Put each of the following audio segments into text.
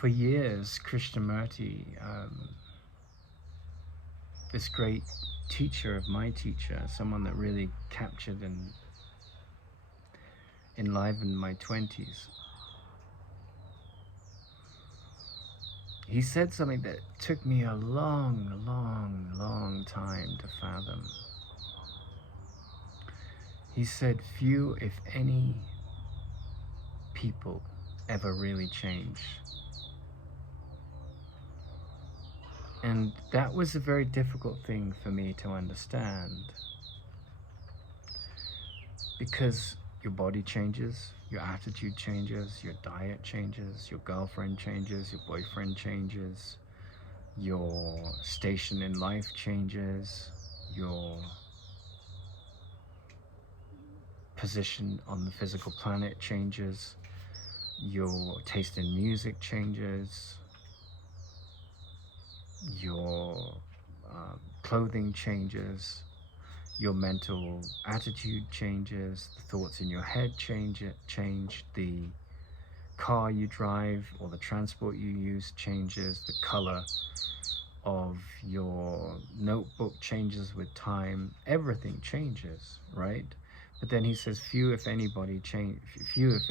For years, Krishnamurti, this great teacher of my teacher, someone that really captured and enlivened my 20s, he said something that took me a long, long, long time to fathom. He said, few, if any, people ever really change. And that was a very difficult thing for me to understand, because your body changes, your attitude changes, your diet changes, your girlfriend changes, your boyfriend changes, your station in life changes, your position on the physical planet changes, your taste in music changes, your clothing changes, your mental attitude changes, the thoughts in your head change, the car you drive or the transport you use changes, the color of your notebook changes with time, everything changes, right? But then he says few if anybody change, few if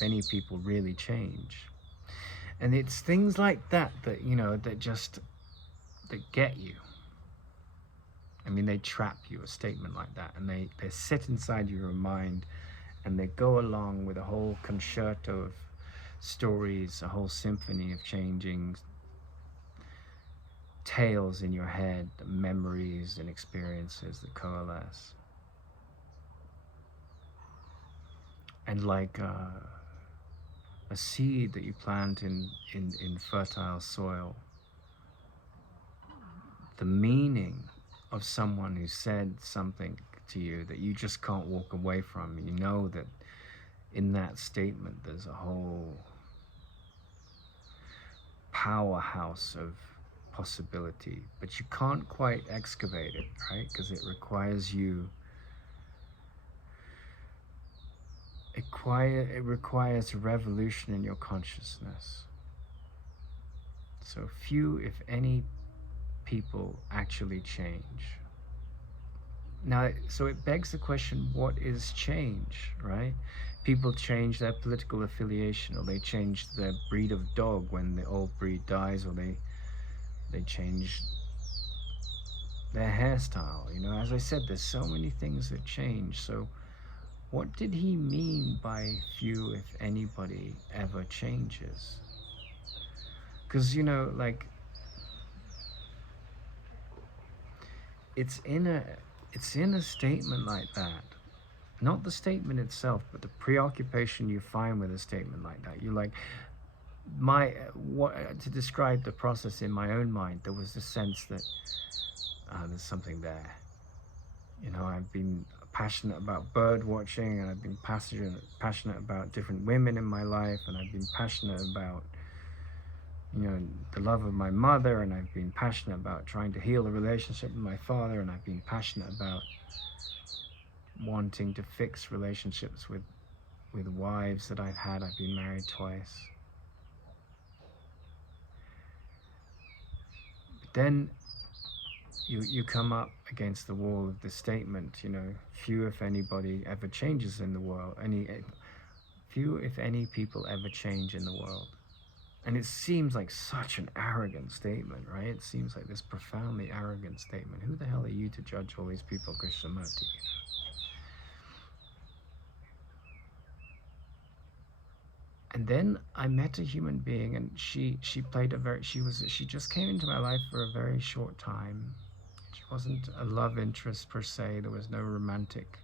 any people really change. And it's things like that that, you know, that just, that get you. I mean, they trap you, a statement like that, and they sit inside your mind, and they go along with a whole concerto of stories, a whole symphony of changing tales in your head, memories and experiences that coalesce. And like a seed that you plant in fertile soil, the meaning of someone who said something to you that you just can't walk away from, you know that in that statement there's a whole powerhouse of possibility, but you can't quite excavate it, right? Because it requires you, it requires a revolution in your consciousness. So few, if any, people actually change. Now, so it begs the question, what is change, right? People change their political affiliation, or they change their breed of dog when the old breed dies, or they change their hairstyle. You know, as I said, there's so many things that change. So what did he mean by few, if anybody, ever changes? Because, you know, like, it's in a statement like that, not the statement itself, but the preoccupation you find with a statement like that. You're like, to describe the process in my own mind, there was this sense that there's something there. You know, I've been passionate about bird watching, and I've been passionate about different women in my life, and I've been passionate about, you know, the love of my mother, and I've been passionate about trying to heal the relationship with my father, and I've been passionate about wanting to fix relationships with wives that I've had. I've been married twice. But then you come up against the wall of this statement, you know, few if anybody ever changes in the world, few if any people ever change in the world. And it seems like such an arrogant statement, right? It seems like this profoundly arrogant statement. Who the hell are you to judge all these people, Krishnamurti? And then I met a human being, and she just came into my life for a very short time. She wasn't a love interest per se. There was no romantic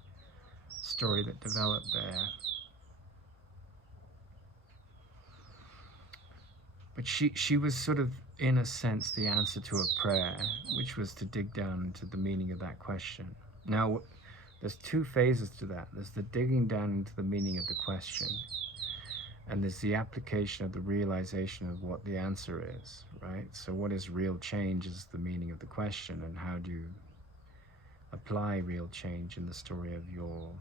story that developed there. But she was sort of, in a sense, the answer to a prayer, which was to dig down into the meaning of that question. Now, there's two phases to that. There's the digging down into the meaning of the question, and there's the application of the realization of what the answer is, right? So what is real change is the meaning of the question, and how do you apply real change in the story of your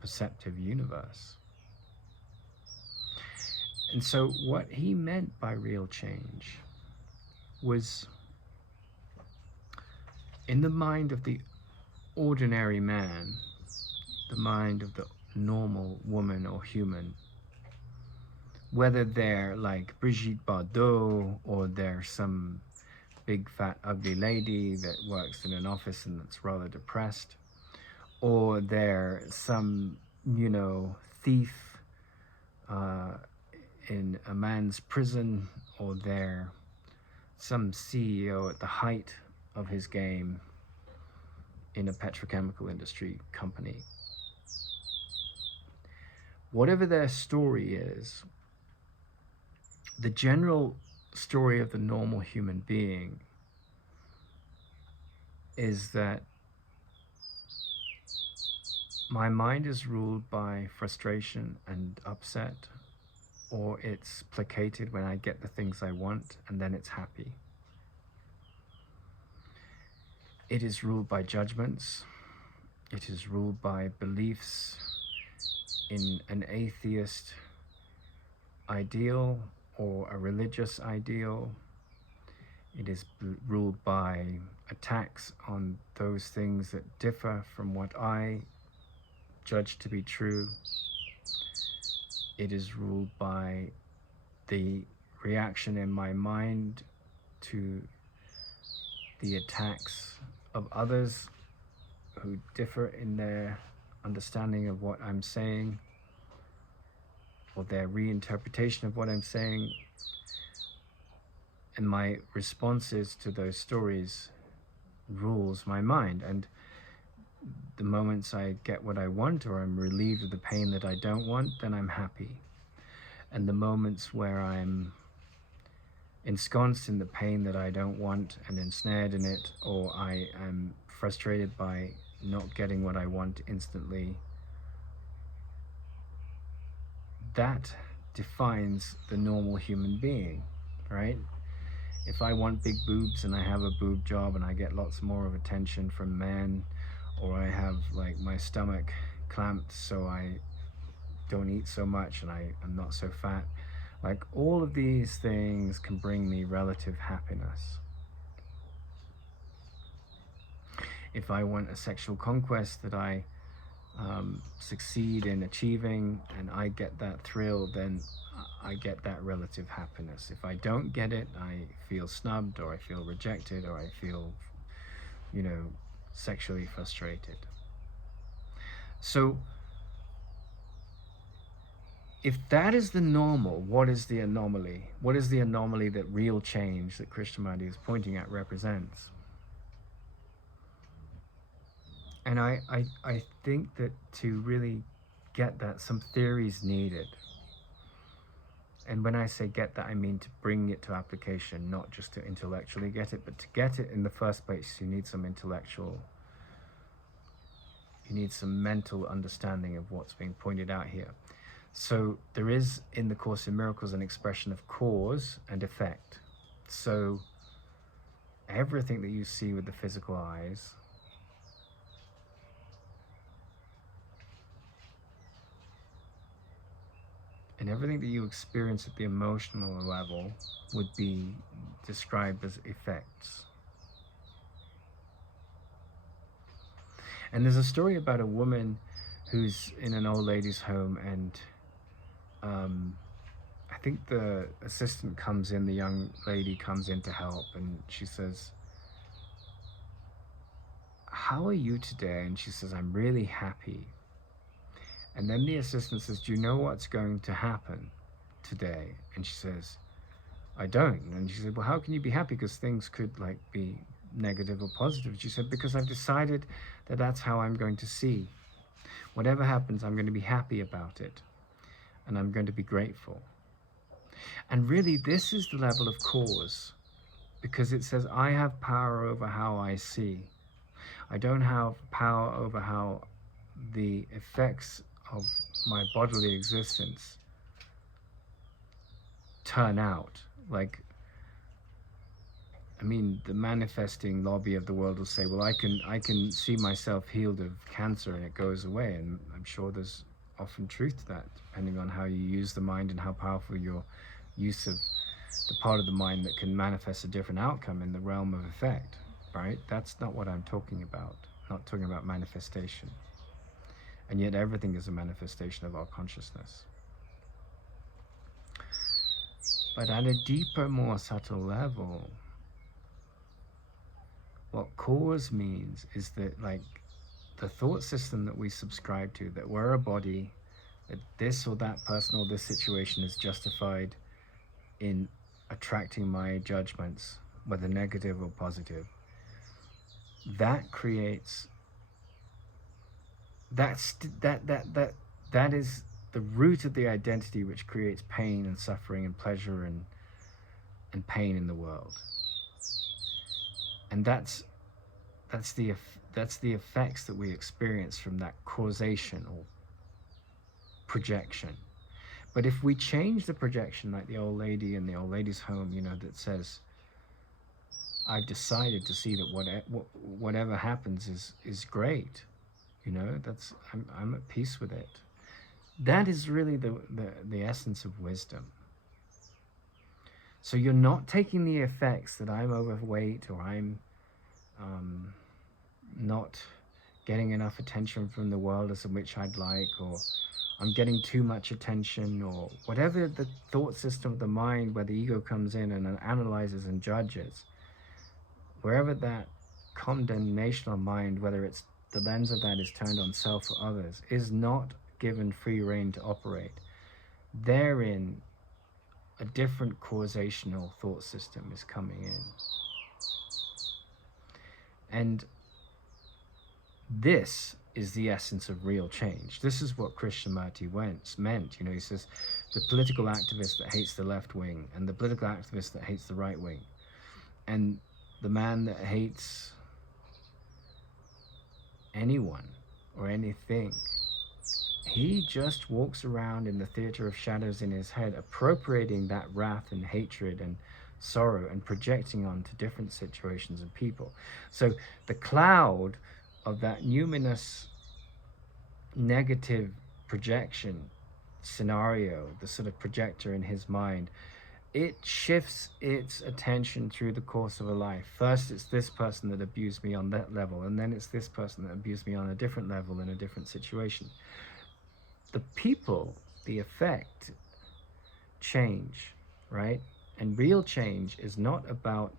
perceptive universe? And so what he meant by real change was in the mind of the ordinary man, the mind of the normal woman or human, whether they're like Brigitte Bardot or they're some big fat ugly lady that works in an office and that's rather depressed, or they're some, thief in a man's prison, or they're some CEO at the height of his game in a petrochemical industry company. Whatever their story is, the general story of the normal human being is that my mind is ruled by frustration and upset, or it's placated when I get the things I want and then it's happy. It is ruled by judgments. It is ruled by beliefs in an atheist ideal or a religious ideal. It is ruled by attacks on those things that differ from what I judge to be true. It is ruled by the reaction in my mind to the attacks of others who differ in their understanding of what I'm saying, or their reinterpretation of what I'm saying. And my responses to those stories rules my mind. And the moments I get what I want, or I'm relieved of the pain that I don't want, then I'm happy. And the moments where I'm ensconced in the pain that I don't want and ensnared in it, or I am frustrated by not getting what I want instantly, that defines the normal human being, right? If I want big boobs and I have a boob job and I get lots more of attention from men, or I have like my stomach clamped so I don't eat so much and I'm not so fat, like all of these things can bring me relative happiness. If I want a sexual conquest that I succeed in achieving and I get that thrill, then I get that relative happiness. If I don't get it, I feel snubbed, or I feel rejected, or I feel, sexually frustrated. So if that is the normal, what is the anomaly? What is the anomaly that real change that Krishnamurti is pointing at represents? And I think that to really get that, some theories needed. And when I say get that, I mean to bring it to application, not just to intellectually get it, but to get it in the first place, you need some mental understanding of what's being pointed out here. So there is in the Course in Miracles an expression of cause and effect. So everything that you see with the physical eyes and everything that you experience at the emotional level would be described as effects. And there's a story about a woman who's in an old lady's home, and I think the assistant comes in, the young lady comes in to help, and she says, "How are you today?" And she says, "I'm really happy." And then the assistant says, "Do you know what's going to happen today?" And she says, "I don't." And she said, "Well, how can you be happy? Because things could be negative or positive." She said, "Because I've decided that that's how I'm going to see. Whatever happens, I'm going to be happy about it. And I'm going to be grateful." And really, this is the level of cause, because it says, I have power over how I see. I don't have power over how the effects of my bodily existence turn out. The manifesting lobby of the world will say, well, I can see myself healed of cancer and it goes away. And I'm sure there's often truth to that, depending on how you use the mind and how powerful your use of the part of the mind that can manifest a different outcome in the realm of effect, right? That's not what I'm talking about. I'm not talking about manifestation. And yet everything is a manifestation of our consciousness. But at a deeper, more subtle level, what cause means is that, like, the thought system that we subscribe to, that we're a body, that this or that person or this situation is justified in attracting my judgments, whether negative or positive, that creates that is the root of the identity which creates pain and suffering and pleasure and pain in the world. And that's the effects that we experience from that causation or projection. But if we change the projection, like the old lady in the old lady's home, you know, that says, I've decided to see that whatever happens is great, you know, that's I'm at peace with it. That is really the essence of wisdom. So you're not taking the effects that I'm overweight, or I'm not getting enough attention from the world as in which I'd like, or I'm getting too much attention, or whatever the thought system of the mind where the ego comes in and analyzes and judges. Wherever that condemnational mind, whether it's the lens of that is turned on self or others, is not given free rein to operate, therein a different causational thought system is coming in. And this is the essence of real change. This is what Krishnamurti meant. You know, he says, the political activist that hates the left wing, and the political activist that hates the right wing, and the man that hates anyone or anything, he just walks around in the theater of shadows in his head, appropriating that wrath and hatred and sorrow and projecting onto different situations and people. So the cloud of that numinous negative projection scenario, the sort of projector in his mind, it shifts its attention through the course of a life. First it's this person that abused me on that level, and then it's this person that abused me on a different level in a different situation. The people, the effect, change, right? And real change is not about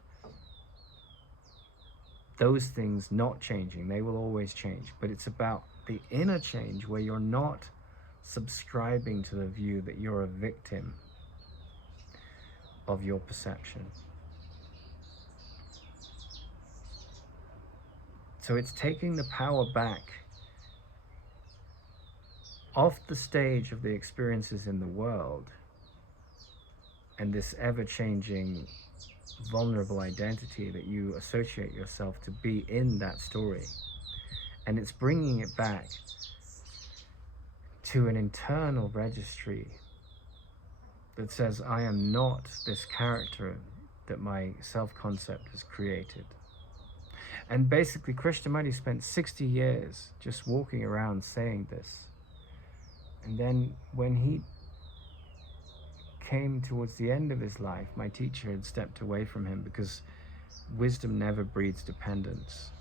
those things not changing. They will always change. But it's about the inner change where you're not subscribing to the view that you're a victim of your perception. So it's taking the power back off the stage of the experiences in the world and this ever-changing vulnerable identity that you associate yourself to be in that story, and it's bringing it back to an internal registry that says, I am not this character that my self-concept has created. And basically Krishnamurti spent 60 years just walking around saying this. And then when he came towards the end of his life, my teacher had stepped away from him, because wisdom never breeds dependence.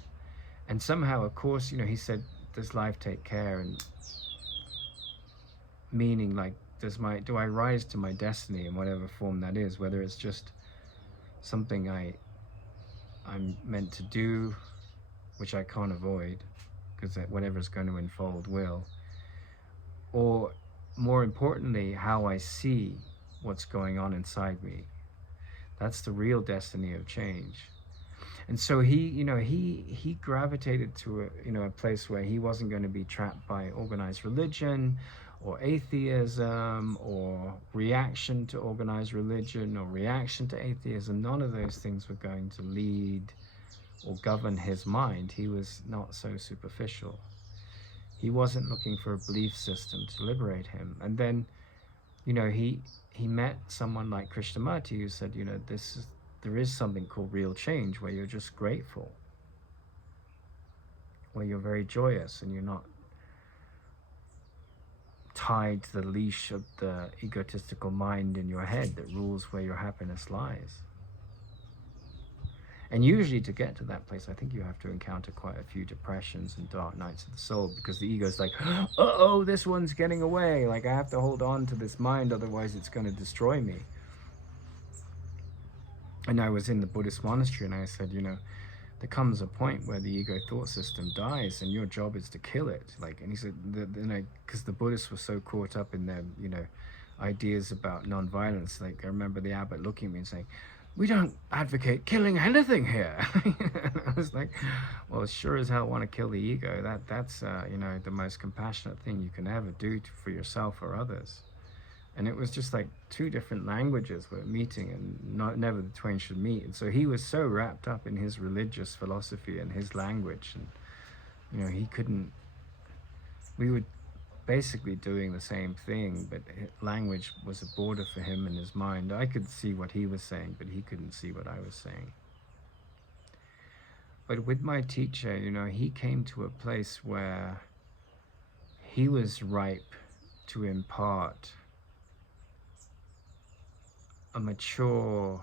And somehow, of course, you know, he said, does life take care? And meaning, like, do I rise to my destiny in whatever form that is, whether it's just something I'm meant to do, which I can't avoid, because whatever's going to unfold will, or more importantly, how I see what's going on inside me. That's the real destiny of change. And so he gravitated to a place where he wasn't going to be trapped by organized religion or atheism or reaction to organized religion or reaction to atheism. None of those things were going to lead or govern his mind. He was not so superficial. He wasn't looking for a belief system to liberate him. And then, you know, he met someone like Krishnamurti who said, you know, there is something called real change, where you're just grateful, where you're very joyous and you're not tied to the leash of the egotistical mind in your head that rules where your happiness lies. And usually to get to that place, I think you have to encounter quite a few depressions and dark nights of the soul, because the ego's like, uh-oh, this one's getting away. Like, I have to hold on to this mind, otherwise it's going to destroy me. And I was in the Buddhist monastery and I said, there comes a point where the ego thought system dies and your job is to kill it. Like, and he said, because the Buddhists were so caught up in their, ideas about non-violence. Like, I remember the abbot looking at me and saying, we don't advocate killing anything here. I was like, well, sure as hell want to kill the ego. That's the most compassionate thing you can ever do for yourself or others. And it was just like two different languages were meeting, and never the twain should meet. And so he was so wrapped up in his religious philosophy and his language, and he couldn't. We were basically doing the same thing, but language was a border for him in his mind. I could see what he was saying, but he couldn't see what I was saying. But with my teacher, he came to a place where he was ripe to impart a mature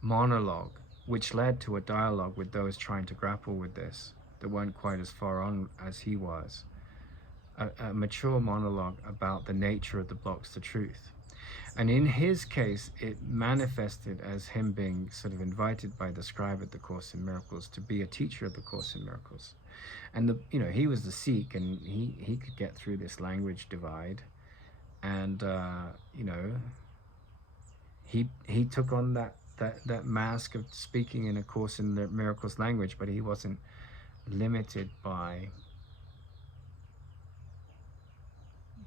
monologue, which led to a dialogue with those trying to grapple with this that weren't quite as far on as he was. A mature monologue about the nature of the blocks to truth. And in his case, it manifested as him being sort of invited by the scribe at the Course in Miracles to be a teacher of the Course in Miracles. And he was the Sikh, and he could get through this language divide. And he took on that mask of speaking in a Course in the Miracles language, but he wasn't limited by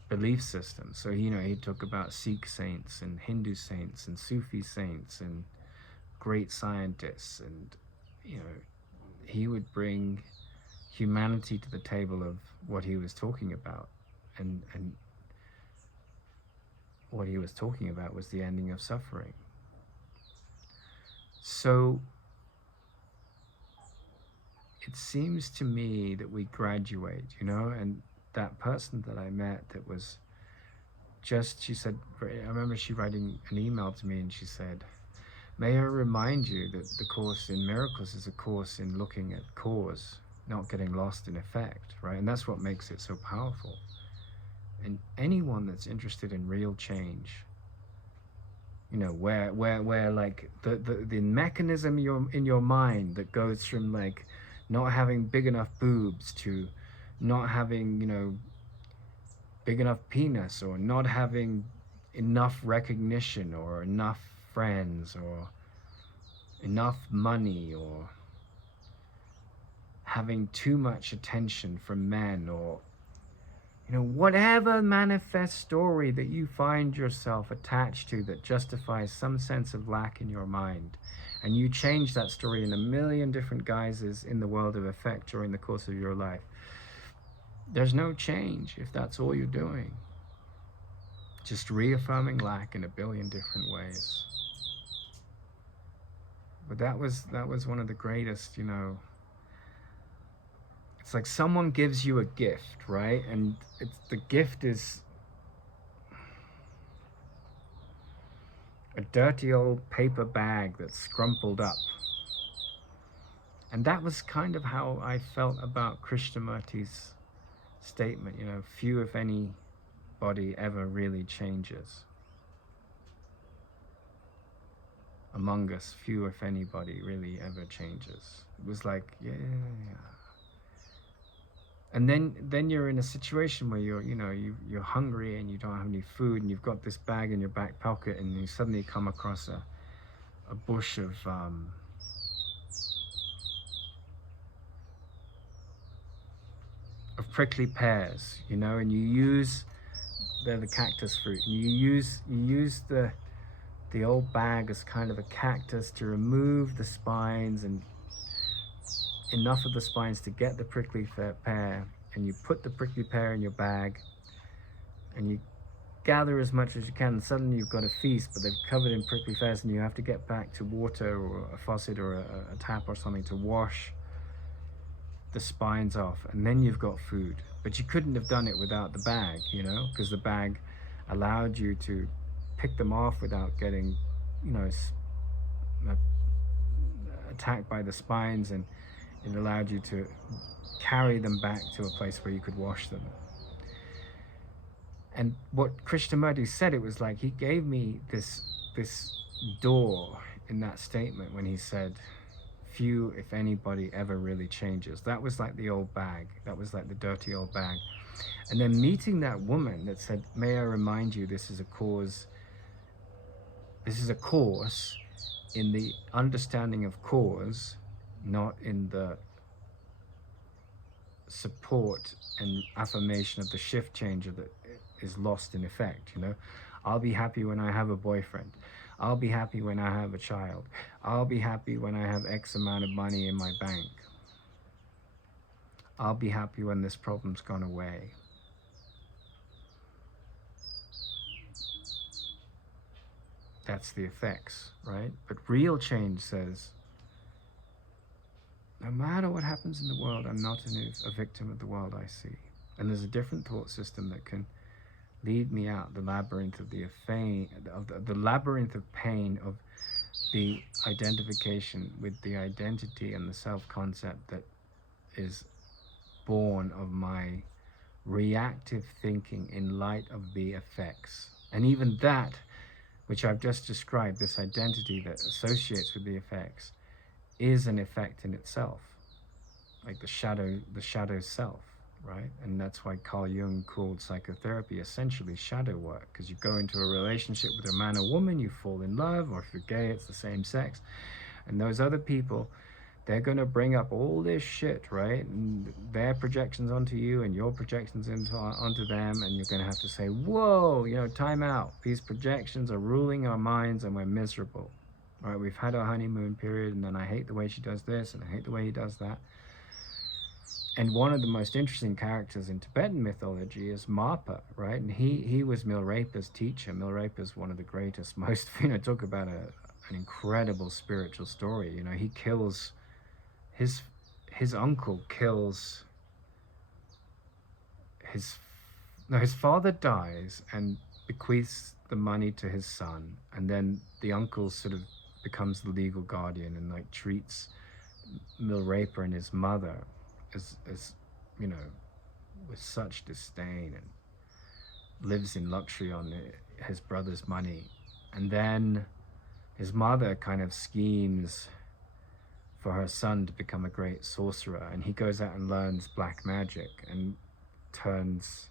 belief systems. So he talked about Sikh saints and Hindu saints and Sufi saints and great scientists, and he would bring humanity to the table of what he was talking about, and what he was talking about was the ending of suffering. So it seems to me that we graduate, and that person that I met that was she said, I remember she writing an email to me, and she said, may I remind you that the Course in Miracles is a course in looking at cause, not getting lost in effect, right? And that's what makes it so powerful. And anyone that's interested in real change, where like the mechanism in your mind that goes from like not having big enough boobs to not having, big enough penis, or not having enough recognition or enough friends or enough money, or having too much attention from men, or whatever manifest story that you find yourself attached to that justifies some sense of lack in your mind, and you change that story in a million different guises in the world of effect during the course of your life, there's no change if that's all you're doing. Just reaffirming lack in a billion different ways. But that was one of the greatest, it's like someone gives you a gift, right? And the gift is a dirty old paper bag that's crumpled up. And that was kind of how I felt about Krishnamurti's statement, few if anybody ever really changes. Among us, few if anybody really ever changes. It was like, yeah. And then you're in a situation where you're hungry and you don't have any food, and you've got this bag in your back pocket, and you suddenly come across a bush of prickly pears, and they're the cactus fruit, and you use the old bag as kind of a cactus to remove the spines, and enough of the spines to get the prickly pear, and you put the prickly pear in your bag, and you gather as much as you can, and suddenly you've got a feast, but they've covered in prickly pears, and you have to get back to water or a faucet or a tap or something to wash the spines off, and then you've got food. But you couldn't have done it without the bag, because the bag allowed you to pick them off without getting, you know, uh, attacked by the spines, and it allowed you to carry them back to a place where you could wash them. And what Krishnamurti said, it was like he gave me this door in that statement when he said, few, if anybody, ever really changes. That was like the old bag. That was like the dirty old bag. And then meeting that woman that said, may I remind you, this is a course in the understanding of cause, not in the support and affirmation of the shift changer that is lost in effect. I'll be happy when I have a boyfriend. I'll be happy when I have a child. I'll be happy when I have X amount of money in my bank. I'll be happy when this problem's gone away. That's the effects, right? But real change says, no matter what happens in the world, I'm not a victim of the world I see. And there's a different thought system that can lead me out the labyrinth of the labyrinth of pain of the identification with the identity and the self-concept that is born of my reactive thinking in light of the effects. And even that, which I've just described, this identity that associates with the effects, is an effect in itself, like the shadow self, right? And that's why Carl Jung called psychotherapy essentially shadow work, because you go into a relationship with a man or woman, you fall in love, or if you're gay, it's the same sex, and those other people, they're going to bring up all this shit, right? And their projections onto you and your projections onto them, and you're going to have to say, whoa, time out. These projections are ruling our minds and we're miserable. All right, we've had our honeymoon period, and then I hate the way she does this and I hate the way he does that. And one of the most interesting characters in Tibetan mythology is Marpa, right? And he was Milarepa's teacher. Milarepa's one of the greatest, most, talk about an incredible spiritual story. He kills, his uncle kills, his father dies and bequeaths the money to his son. And then the uncle sort of becomes the legal guardian and treats Milarepa and his mother as with such disdain, and lives in luxury on his brother's money. And then his mother kind of schemes for her son to become a great sorcerer, and he goes out and learns black magic and turns,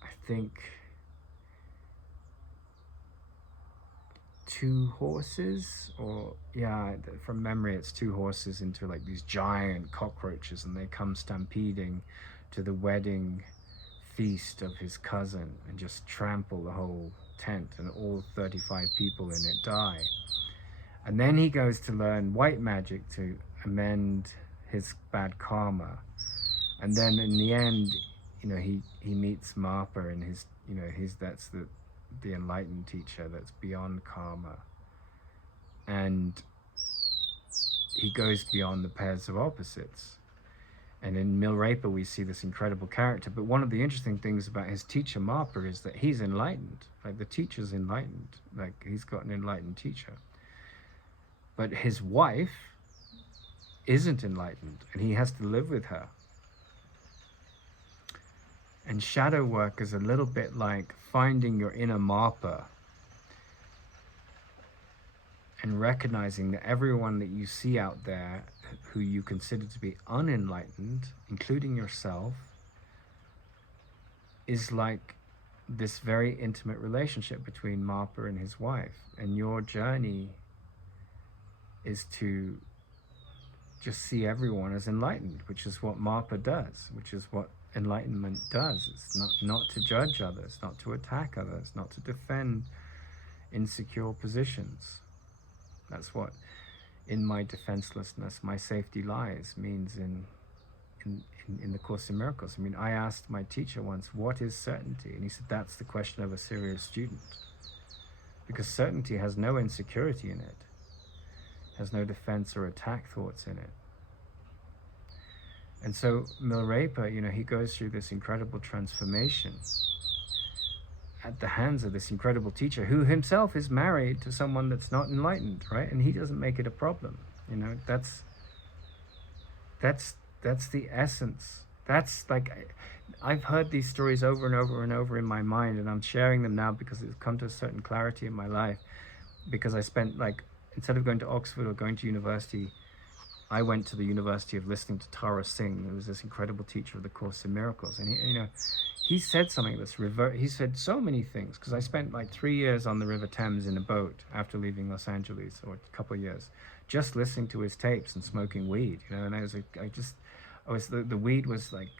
I think, 2 horses, or from memory it's 2 horses, into these giant cockroaches, and they come stampeding to the wedding feast of his cousin and just trample the whole tent, and all 35 people in it die. And then he goes to learn white magic to amend his bad karma, and then in the end, he meets Marpa, and that's the enlightened teacher that's beyond karma, and he goes beyond the pairs of opposites. And in Milarepa we see this incredible character. But one of the interesting things about his teacher Marpa is that he's enlightened, the teacher's enlightened, he's got an enlightened teacher, but his wife isn't enlightened, and he has to live with her. And shadow work is a little bit like finding your inner Marpa and recognizing that everyone that you see out there who you consider to be unenlightened, including yourself, is like this very intimate relationship between Marpa and his wife. And your journey is to just see everyone as enlightened, which is what Marpa does, which is what enlightenment does. It's not to judge others, not to attack others, not to defend insecure positions. That's what "in my defenselessness my safety lies" means in the Course in Miracles. I asked my teacher once, what is certainty? And he said, that's the question of a serious student, because certainty has no insecurity in it, has no defense or attack thoughts in it. And so Milarepa, he goes through this incredible transformation at the hands of this incredible teacher who himself is married to someone that's not enlightened, right? And he doesn't make it a problem. That's the essence. That's like, I've heard these stories over and over and over in my mind, and I'm sharing them now because it's come to a certain clarity in my life. Because I spent, like, instead of going to Oxford or going to university, I went to the University of listening to Tara Singh, who was this incredible teacher of the Course in Miracles. And he said something that's he said so many things, because I spent like 3 years on the River Thames in a boat after leaving Los Angeles, or a couple of years, just listening to his tapes and smoking weed, and the weed was like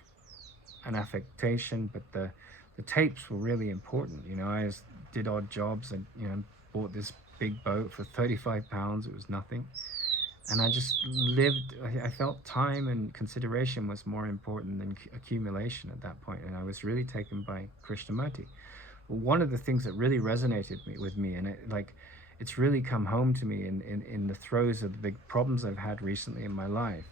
an affectation, but the tapes were really important. I just did odd jobs and, bought this big boat for 35 pounds. It was nothing. And I just lived, I felt time and consideration was more important than accumulation at that point. And I was really taken by Krishnamurti. One of the things that really resonated with me, and it's really come home to me in the throes of the big problems I've had recently in my life,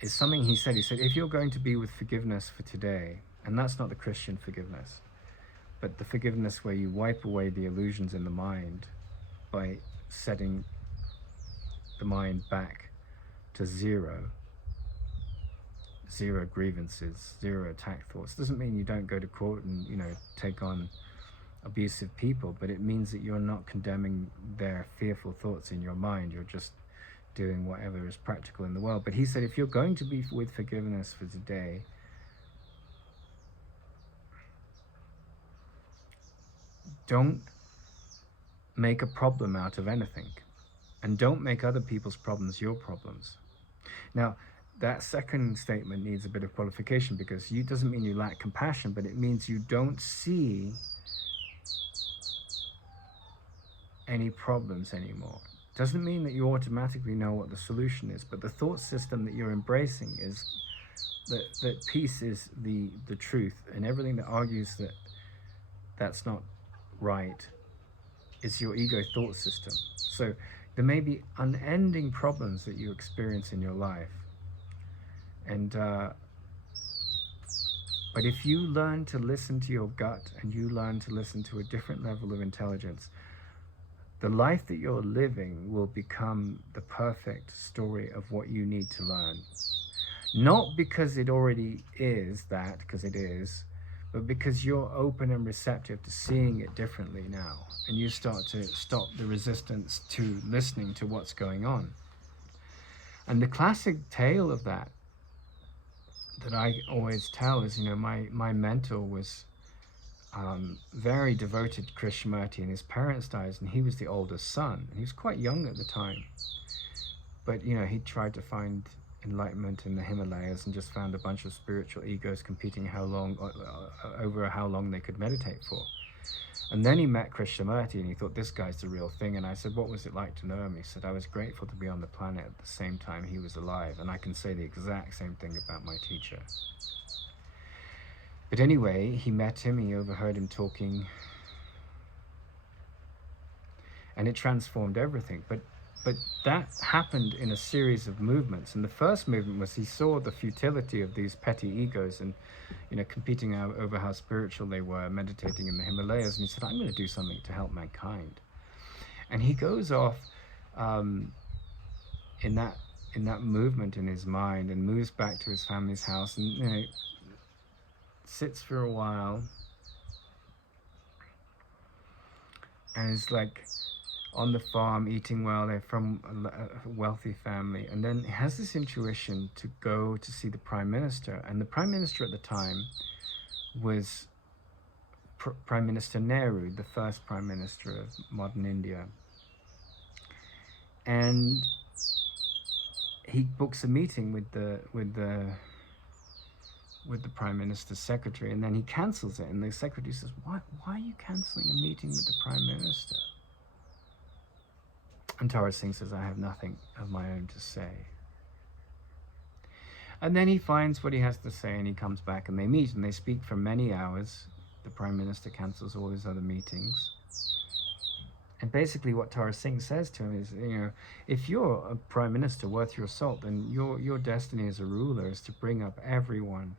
is something he said. He said, if you're going to be with forgiveness for today, and that's not the Christian forgiveness, but the forgiveness where you wipe away the illusions in the mind by setting the mind back to zero grievances, zero attack thoughts. Doesn't mean you don't go to court and take on abusive people, but it means that you're not condemning their fearful thoughts in your mind. You're just doing whatever is practical in the world. But he said, if you're going to be with forgiveness for today, don't make a problem out of anything. And don't make other people's problems your problems. Now, that second statement needs a bit of qualification, because it doesn't mean you lack compassion, but it means you don't see any problems anymore. Doesn't mean that you automatically know what the solution is, but the thought system that you're embracing is that peace is the truth, and everything that argues that that's not right is your ego thought system. So there may be unending problems that you experience in your life, and but if you learn to listen to your gut, and you learn to listen to a different level of intelligence, the life that you're living will become the perfect story of what you need to learn. Not because it already is that, because it is, but because you're open and receptive to seeing it differently now, and you start to stop the resistance to listening to what's going on. And the classic tale of that I always tell is, my mentor was very devoted to Krishnamurti, and his parents died, and he was the oldest son, and he was quite young at the time. But he tried to find enlightenment in the Himalayas and just found a bunch of spiritual egos competing over how long they could meditate for. And then he met Krishnamurti, and he thought, this guy's the real thing. And I said, what was it like to know him? He said, I was grateful to be on the planet at the same time he was alive. And I can say the exact same thing about my teacher. But anyway, he met him, he overheard him talking, and it transformed everything. But that happened in a series of movements. And the first movement was he saw the futility of these petty egos and, competing over how spiritual they were, meditating in the Himalayas. And he said, I'm going to do something to help mankind. And he goes off in that movement in his mind, and moves back to his family's house, and sits for a while, and is like on the farm eating well. They're from a wealthy family, and then he has this intuition to go to see the Prime Minister. And the Prime Minister at the time was Prime Minister Nehru, the first Prime Minister of modern India. And he books a meeting with the Prime Minister's secretary, and then he cancels it. And the secretary says, why are you cancelling a meeting with the Prime Minister? And Tara Singh says, I have nothing of my own to say. And then he finds what he has to say, and he comes back, and they meet, and they speak for many hours. The Prime Minister cancels all his other meetings. And basically what Tara Singh says to him is, if you're a prime minister worth your salt, then your destiny as a ruler is to bring up everyone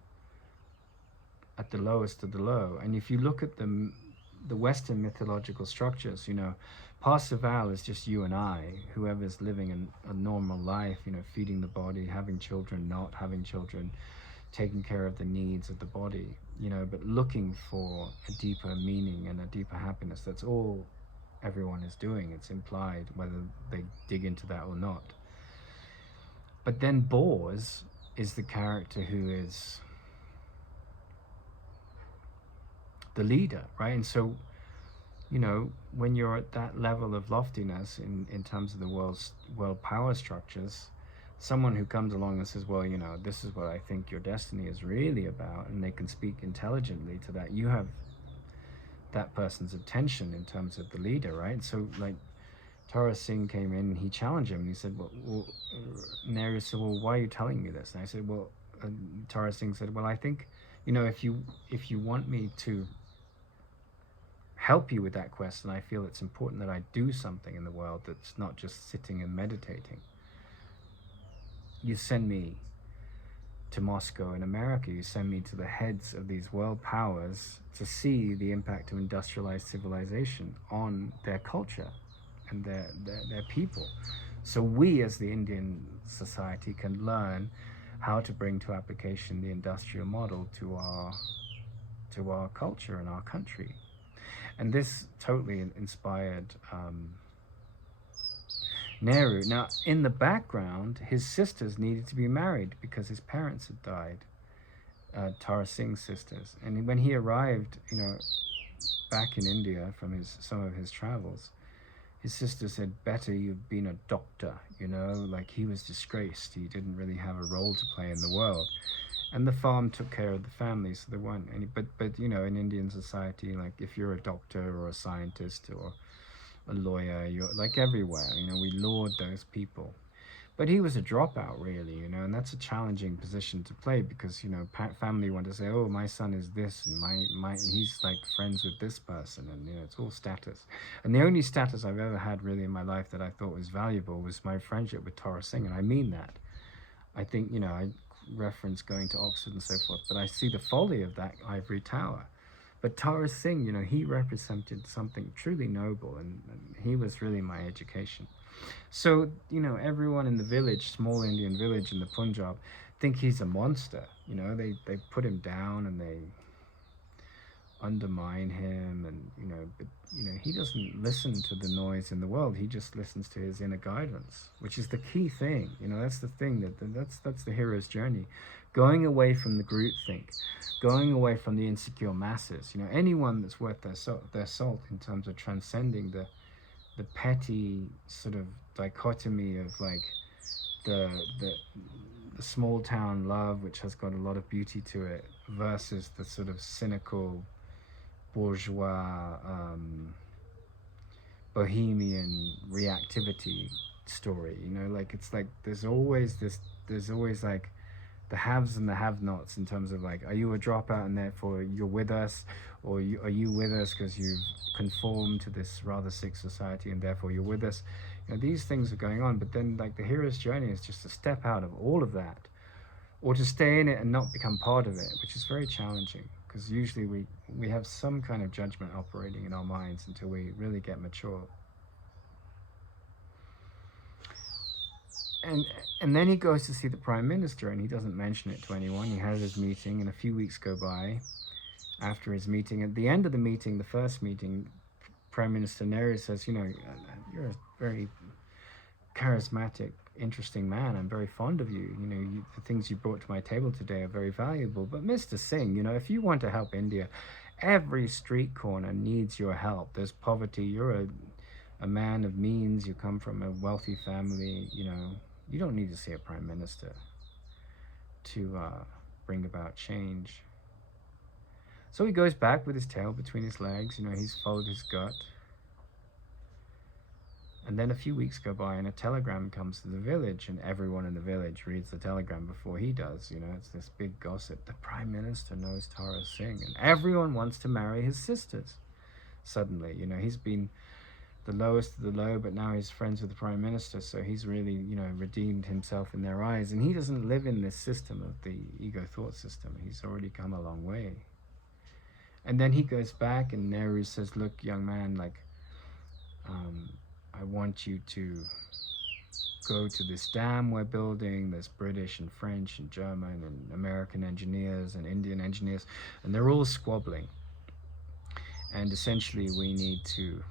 at the lowest of the low. And if you look at the Western mythological structures, Parsival is just you and I, whoever's living a normal life, feeding the body, having children, not having children, taking care of the needs of the body, but looking for a deeper meaning and a deeper happiness. That's all everyone is doing. It's implied, whether they dig into that or not. But then Bors is the character who is the leader, right? And so, when you're at that level of loftiness in terms of the world power structures, someone who comes along and says, well, this is what I think your destiny is really about, and they can speak intelligently to that, you have that person's attention in terms of the leader, right? So like Tara Singh came in and he challenged him and he said, Nehru said, well, why are you telling me this? And I said, well, Tara Singh said, well, I think, if you want me to help you with that quest, and I feel it's important that I do something in the world that's not just sitting and meditating, you send me to Moscow in America, you send me to the heads of these world powers to see the impact of industrialized civilization on their culture and their people. So we as the Indian society can learn how to bring to application the industrial model to our culture and our country. And this totally inspired Nehru. Now, in the background, his sisters needed to be married because his parents had died, Tara Singh's sisters. And when he arrived, back in India from some of his travels, his sister said, better you've been a doctor, like he was disgraced. He didn't really have a role to play in the world. And the farm took care of the family, so there weren't any. But in Indian society, like if you're a doctor or a scientist or a lawyer, you're like everywhere, we laud those people. But he was a dropout, really, and that's a challenging position to play because, family want to say, oh, my son is this, and he's like friends with this person, and, it's all status. And the only status I've ever had really in my life that I thought was valuable was my friendship with Tara Singh, and I mean that. I think, I reference going to Oxford and so forth, but I see the folly of that ivory tower. But Tara Singh, he represented something truly noble, and he was really my education. So, everyone in the village, small Indian village in the Punjab, think he's a monster. They put him down and they undermine him, and but he doesn't listen to the noise in the world. He just listens to his inner guidance, which is the key thing. That's the thing that's the hero's journey, going away from the groupthink, going away from the insecure masses. Anyone that's worth their salt in terms of transcending the petty sort of dichotomy of like the small town love, which has got a lot of beauty to it, versus the sort of cynical bourgeois bohemian reactivity story. It's like there's always like the haves and the have-nots in terms of like, are you a dropout and therefore you're with us, or are you with us because you've conformed to this rather sick society and therefore you're with us? These things are going on, but then like the hero's journey is just to step out of all of that, or to stay in it and not become part of it, which is very challenging because usually we have some kind of judgment operating in our minds until we really get mature. And then he goes to see the Prime Minister, and he doesn't mention it to anyone. He has his meeting, and a few weeks go by after his meeting. At the end of the meeting, the first meeting, Prime Minister Nehru says, you're a very charismatic, interesting man. I'm very fond of you. The things you brought to my table today are very valuable. But Mr. Singh, if you want to help India, every street corner needs your help. There's poverty. You're a man of means. You come from a wealthy family. You don't need to see a prime minister to bring about change. So he goes back with his tail between his legs. He's followed his gut. And then a few weeks go by and a telegram comes to the village, and everyone in the village reads the telegram before he does. It's this big gossip. The Prime Minister knows Tara Singh, and everyone wants to marry his sisters. Suddenly, he's been the lowest of the low, but now he's friends with the prime minister, so he's really, redeemed himself in their eyes. And he doesn't live in this system of the ego thought system. He's already come a long way. And then he goes back, and Nehru says, look, young man, like, I want you to go to this dam we're building. There's British and French and German and American engineers and Indian engineers, and they're all squabbling. And essentially we need to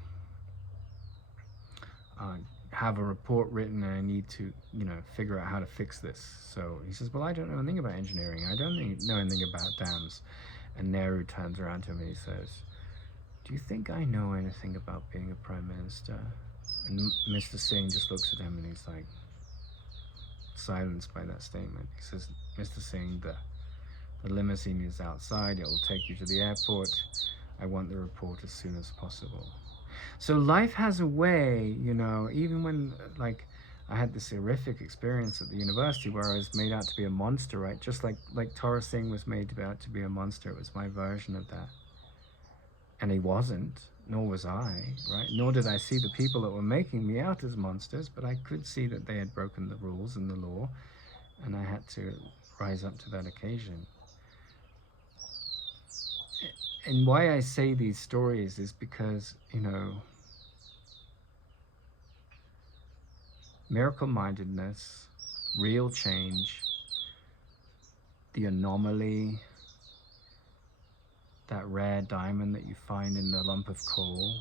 have a report written, and I need to, figure out how to fix this. So he says, well, I don't know anything about engineering. I don't know anything about dams. And Nehru turns around to him and he says, do you think I know anything about being a prime minister? And Mr. Singh just looks at him and he's like, silenced by that statement. He says, Mr. Singh, the limousine is outside. It will take you to the airport. I want the report as soon as possible. So life has a way, even when, like, I had this horrific experience at the university where I was made out to be a monster, right? Just like Tara Singh was made out to be a monster. It was my version of that. And he wasn't, nor was I, right? Nor did I see the people that were making me out as monsters, but I could see that they had broken the rules and the law, and I had to rise up to that occasion. And why I say these stories is because, miracle-mindedness, real change, the anomaly, that rare diamond that you find in the lump of coal,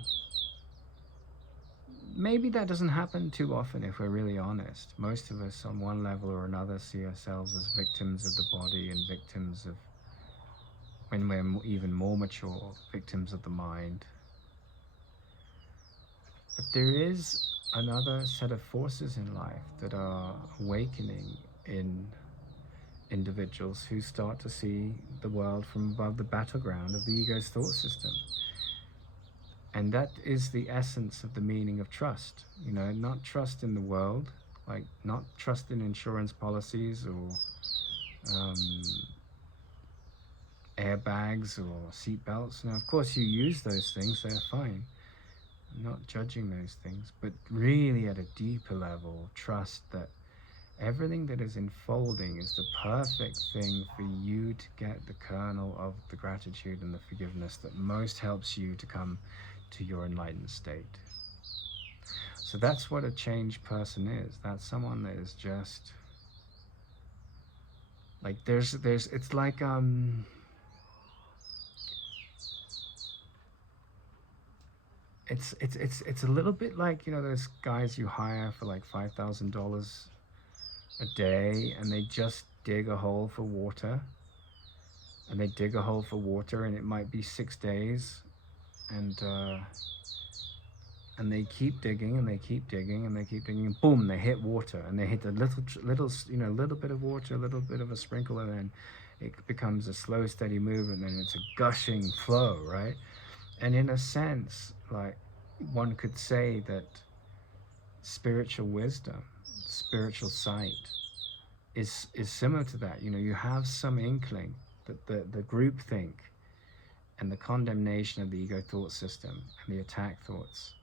maybe that doesn't happen too often if we're really honest. Most of us on one level or another see ourselves as victims of the body and victims of, when we're even more mature, victims of the mind. But there is another set of forces in life that are awakening in individuals who start to see the world from above the battleground of the ego's thought system. And that is the essence of the meaning of trust. Not trust in the world, like not trust in insurance policies or airbags or seatbelts. Now, of course, you use those things, they're fine. I'm not judging those things, but really at a deeper level, trust that everything that is unfolding is the perfect thing for you to get the kernel of the gratitude and the forgiveness that most helps you to come to your enlightened state. So that's what a changed person is. That's someone that is just like, it's like, it's a little bit like, those guys you hire for like $5,000 a day, and they just dig a hole for water, and they dig a hole for water, and it might be 6 days, and they keep digging, and they keep digging, and they keep digging, and boom, they hit water, and they hit a little bit of water, a little bit of a sprinkle, and then it becomes a slow, steady movement, and it's a gushing flow, right? And in a sense, like, one could say that spiritual wisdom, spiritual sight is similar to that. You have some inkling that the groupthink and the condemnation of the ego thought system and the attack thoughts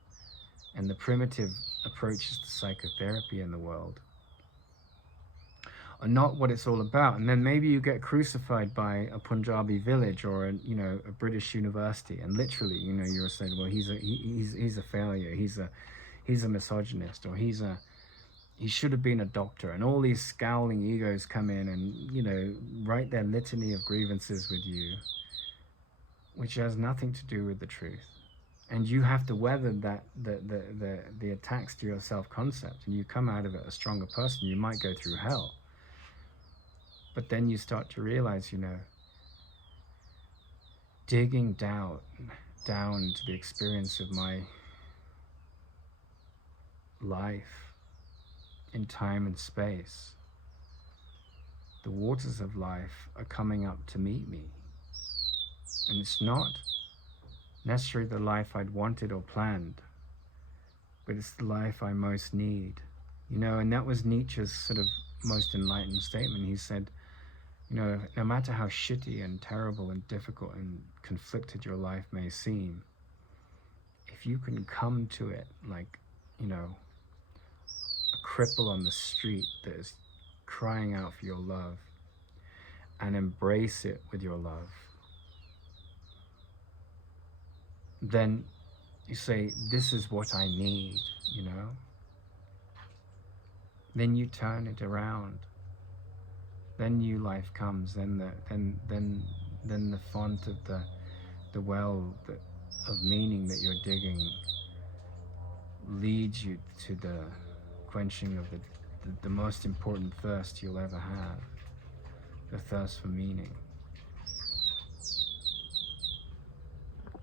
and the primitive approaches to psychotherapy in the world are not what it's all about. And then maybe you get crucified by a Punjabi village or a British university, and literally, you're saying, well, he's a failure, he's a misogynist, or he should have been a doctor, and all these scowling egos come in and write their litany of grievances with you, which has nothing to do with the truth. And you have to weather that the attacks to your self-concept, and you come out of it a stronger person. You might go through hell, but then you start to realize, digging down to the experience of my life in time and space, the waters of life are coming up to meet me. And it's not necessarily the life I'd wanted or planned, but it's the life I most need. And that was Nietzsche's sort of most enlightened statement. He said, no matter how shitty and terrible and difficult and conflicted your life may seem, if you can come to it like, you know, a cripple on the street that is crying out for your love, and embrace it with your love, then you say, this is what I need, you know? Then you turn it around. Then new life comes. Then the font of the well of meaning that you're digging leads you to the quenching of the most important thirst you'll ever have, the thirst for meaning.